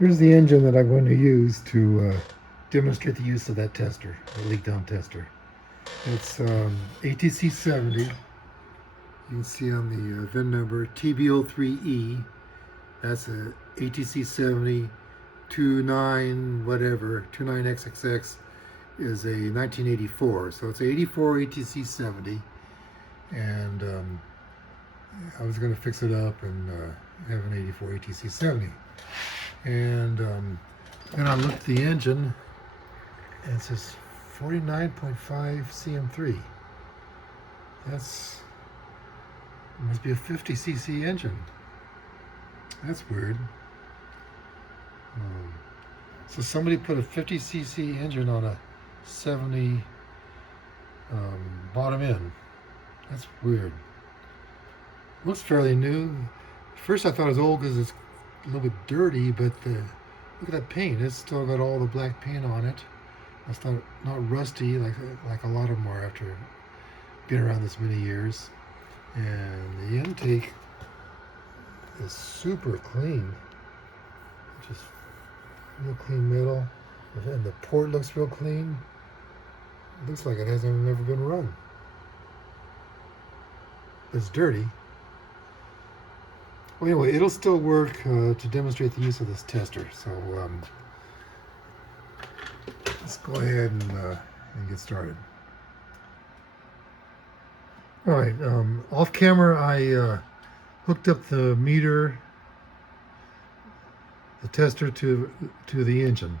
Here's the engine that I'm going to use to demonstrate the use of that tester, the leak down tester. It's ATC70. You can see on the VIN number TB03E. That's a ATC70 29 whatever, 29XXX is a 1984. So it's 84 ATC70. And I was going to fix it up and have an 84 ATC70. And then I looked at the engine, and it says 49.5 CM3. That's must be a 50cc engine. That's weird. So somebody put a 50cc engine on a 70 bottom end. That's weird. Looks fairly new. First I thought it was old because it's a little bit dirty, but look at that paint. It's still got all the black paint on it. It's not rusty like a lot of them are after being around this many years. And the intake is super clean. Just real clean metal. And the port looks real clean. It looks like it hasn't never been run. It's dirty. Well, anyway, it'll still work to demonstrate the use of this tester. So let's go ahead and get started. All right, off camera, I hooked up the meter, the tester to the engine.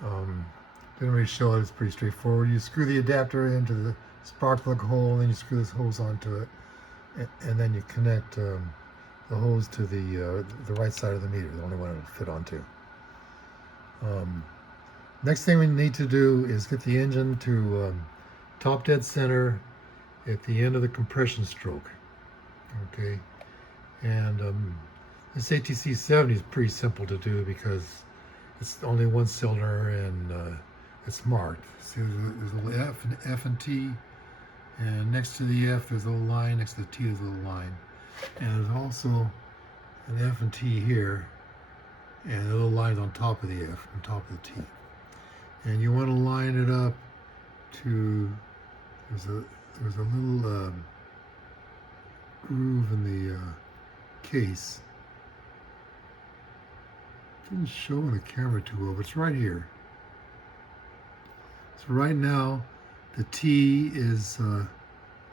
Didn't really show it. It's pretty straightforward. You screw the adapter into the spark plug hole, and then you screw this hose onto it, and then you connect the hose to the right side of the meter, the only one it'll fit onto. Next thing we need to do is get the engine to top dead center at the end of the compression stroke. Okay, and this ATC70 is pretty simple to do because it's only one cylinder and it's marked. See, there's a little F and T, and next to the F there's a little line, next to the T there's a little line. And there's also an F and T here, and a little line on top of the F, on top of the T. And you want to line it up to, there's a little groove in the case. It didn't show on the camera too well, but it's right here. So right now, the T is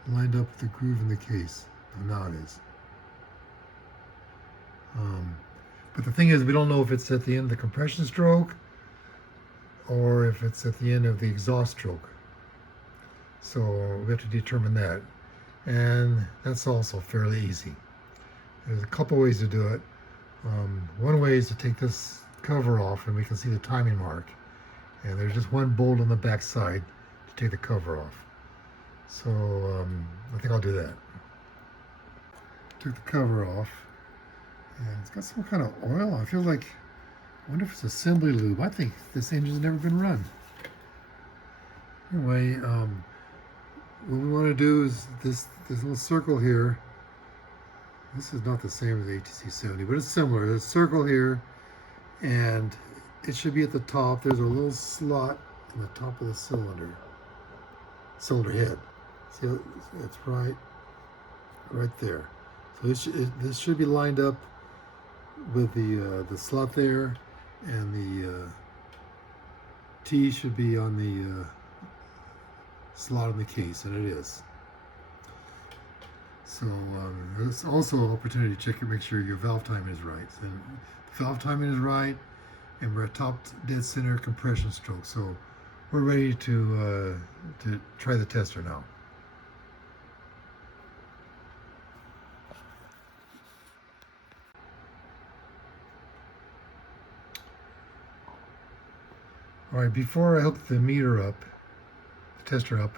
lined up with the groove in the case. And now it is. But the thing is, we don't know if it's at the end of the compression stroke or if it's at the end of the exhaust stroke. So we have to determine that. And that's also fairly easy. There's a couple ways to do it. One way is to take this cover off and we can see the timing mark. And there's just one bolt on the back side to take the cover off. So I think I'll do that. Took the cover off. And it's got some kind of oil. I feel like, I wonder if it's assembly lube. I think this engine's never been run. Anyway, what we want to do is this little circle here. This is not the same as the ATC70, but it's similar. There's a circle here, and it should be at the top. There's a little slot in the top of the cylinder head. See, it's right there. So this should be lined up with the slot there, and the T should be on the slot in the case, and it is. So there's also an opportunity to check and make sure your valve timing is right. So the valve timing is right, and we're at top dead center compression stroke. So we're ready to try the tester now. All right, before I hook the meter up, the tester up,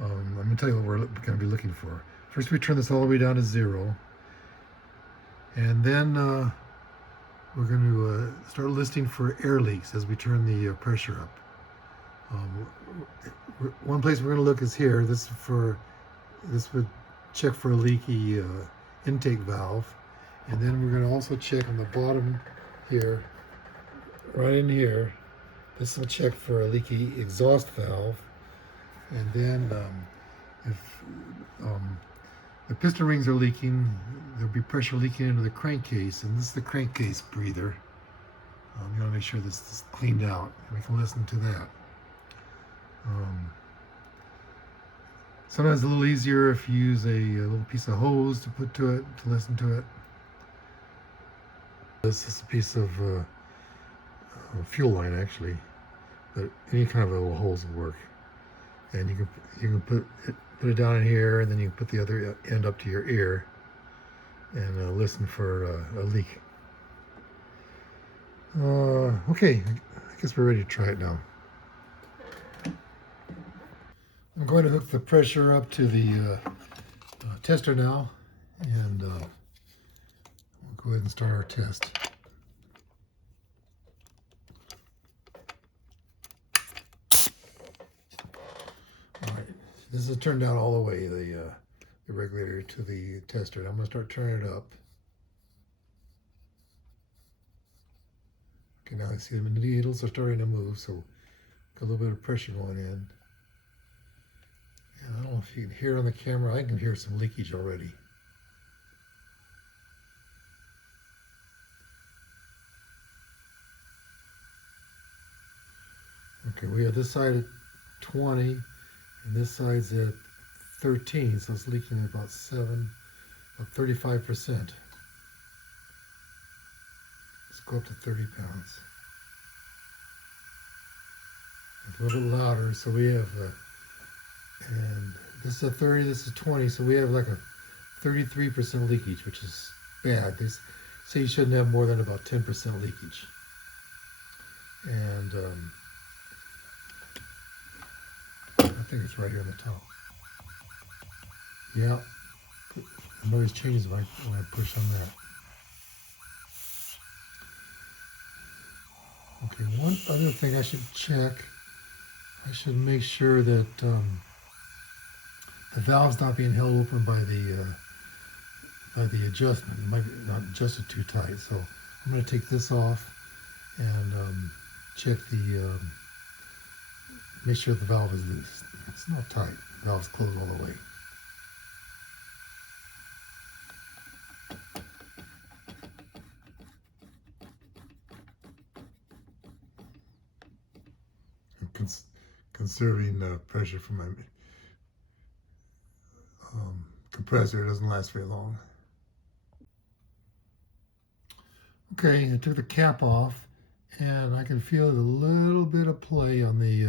I'm going to tell you what we're going to be looking for. First, we turn this all the way down to 0, and then we're going to start listening for air leaks as we turn the pressure up. One place we're going to look is here. This would check for a leaky intake valve, and then we're going to also check on the bottom here right in here. This will check for a leaky exhaust valve. And then if the piston rings are leaking, there'll be pressure leaking into the crankcase, and this is the crankcase breather. You want to make sure this is cleaned out. We can listen to that. Sometimes it's a little easier if you use a little piece of hose to put to it, to listen to it. This is a piece of fuel line, actually, but any kind of a little hose will work. And you can put it down in here, and then you can put the other end up to your ear and listen for a leak. Okay, I guess we're ready to try it now. I'm going to hook the pressure up to the tester now, and we'll go ahead and start our test. All right, this is turned down all the way, the regulator to the tester. And I'm going to start turning it up. Okay, now I see the needles are starting to move, so got a little bit of pressure going in. I don't know if you can hear it on the camera. I can hear some leakage already. Okay, we have this side at 20, and this side's at 13, so it's leaking about 35%. Let's go up to 30 pounds. It's a little bit louder, so we have and this is a 30, this is 20, so we have like a 33% leakage, which is bad. They say you shouldn't have more than about 10% leakage. And I think it's right here on the top. Yeah, the noise changes when I push on that. Okay, one other thing I should check. I should make sure that the valve's not being held open by the adjustment. It might be not adjusted too tight. So I'm going to take this off and check make sure the valve is loose. It's not tight. The valve's closed all the way. I'm conserving pressure from my compressor. It doesn't last very long. Okay, I took the cap off, and I can feel a little bit of play on the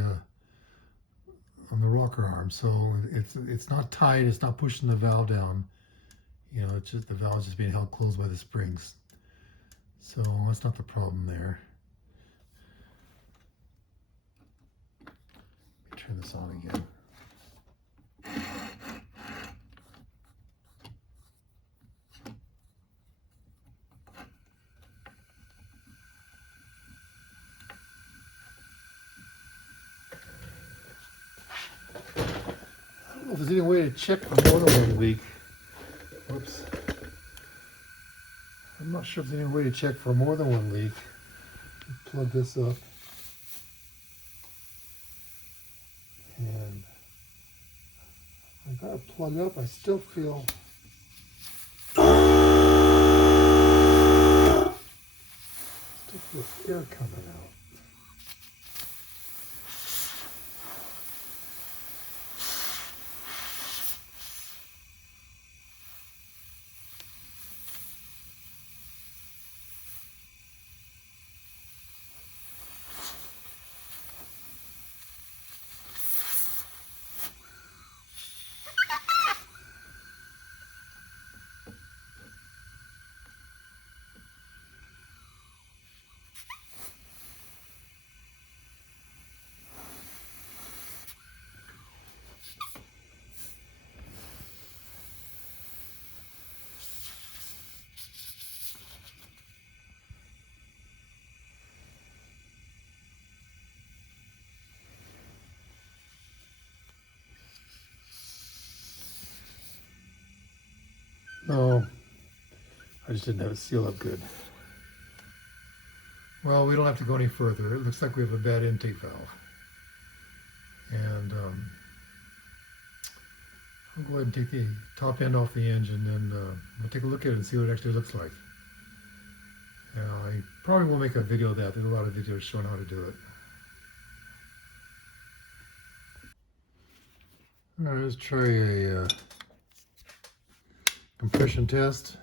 rocker arm. So it's not tight. It's not pushing the valve down. You know, it's just the valve's just being held closed by the springs. So that's not the problem there. Let me turn this on again. I don't know if there's any way to check for more than one leak. Whoops. I'm not sure if there's any way to check for more than one leak. Plug this up. And I got it plugged up. I still feel air coming out. No, I just didn't have it sealed up good. Well, we don't have to go any further. It looks like we have a bad intake valve. And I'll go ahead and take the top end off the engine, and we'll take a look at it and see what it actually looks like. I probably will make a video of that. There's a lot of videos showing how to do it. All right, let's try a compression test.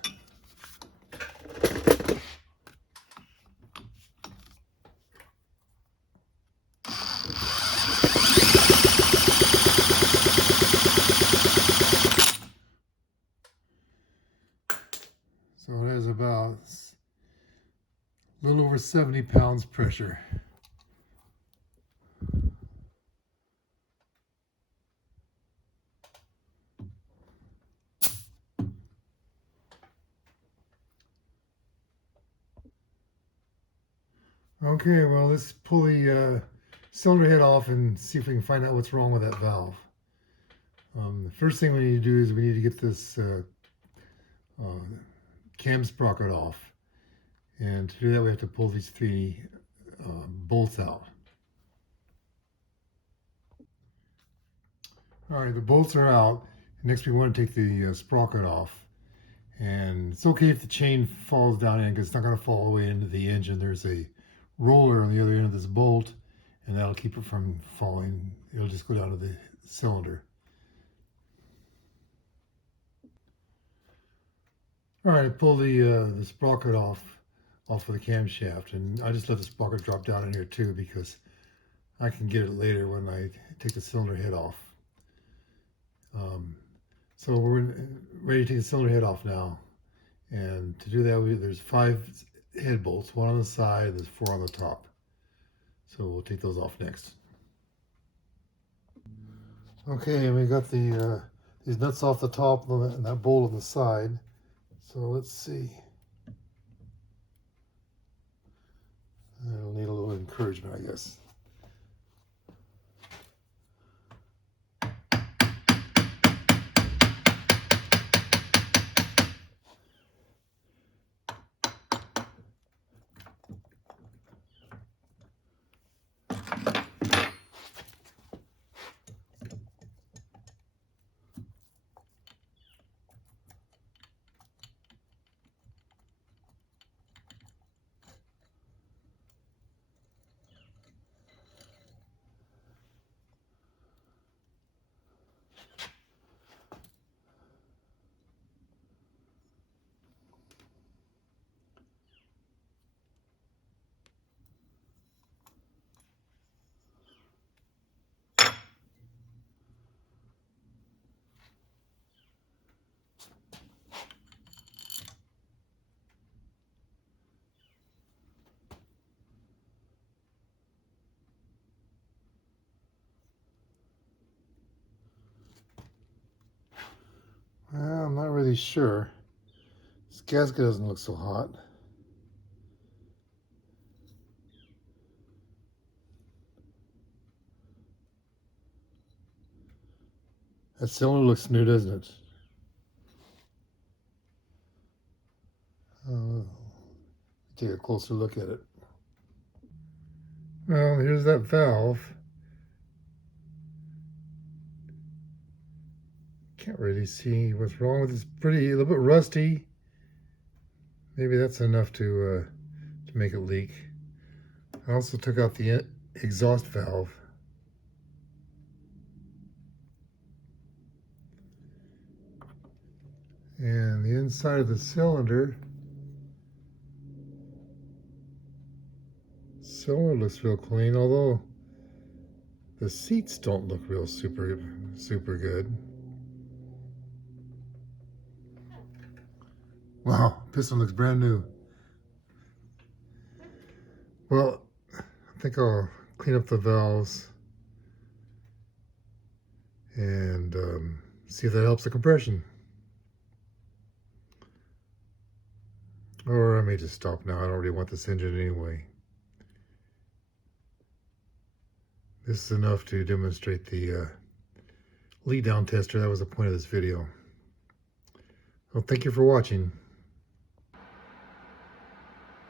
So it has about a little over 70 pounds pressure. Okay, well, let's pull the cylinder head off and see if we can find out what's wrong with that valve. The first thing we need to do is we need to get this cam sprocket off. And to do that, we have to pull these three bolts out. All right, the bolts are out. Next, we want to take the sprocket off. And it's okay if the chain falls down in, because it's not going to fall all the way into the engine. There's a roller on the other end of this bolt, and that'll keep it from falling. It'll just go down to the cylinder. All right, I pull the sprocket off of the camshaft, and I just let the sprocket drop down in here too, because I can get it later when I take the cylinder head off. So we're ready to take the cylinder head off now, and to do that, there's 5 head bolts, 1 on the side, and there's 4 on the top. So we'll take those off next. Okay, and we got the these nuts off the top and that bolt on the side. So let's see. It'll need a little encouragement, I guess. Well, I'm not really sure. This gasket doesn't look so hot. That cylinder looks new, doesn't it? Take a closer look at it. Well, here's that valve. Can't really see what's wrong with it. It's a little bit rusty. Maybe that's enough to make it leak. I also took out the exhaust valve. And the inside of the cylinder looks real clean, although the seats don't look real super good. Wow, piston looks brand new. Well, I think I'll clean up the valves and see if that helps the compression. Or I may just stop now. I don't really want this engine anyway. This is enough to demonstrate the lead down tester. That was the point of this video. Well, thank you for watching.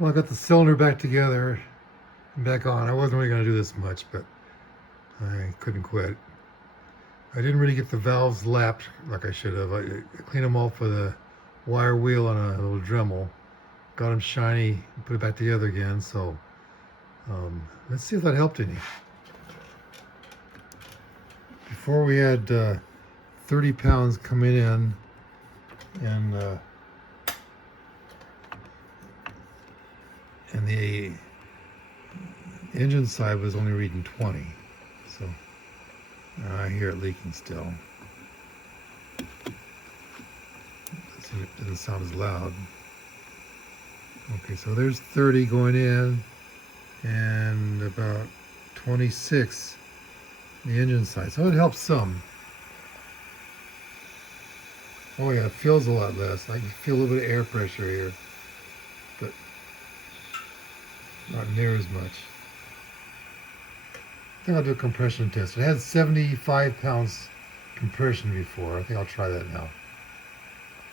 Well, I got the cylinder back together and back on. I wasn't really going to do this much, but I couldn't quit. I didn't really get the valves lapped like I should have. I cleaned them off with a wire wheel on a little Dremel. Got them shiny, put it back together again. So let's see if that helped any. Before we had 30 pounds coming in, and the engine side was only reading 20. So I hear it leaking still. It doesn't sound as loud. Okay, so there's 30 going in and about 26 the engine side. So it helps some. Oh yeah, it feels a lot less. I can feel a little bit of air pressure here, but not near as much. I think I'll do a compression test. It had 75 pounds compression before. I think I'll try that now.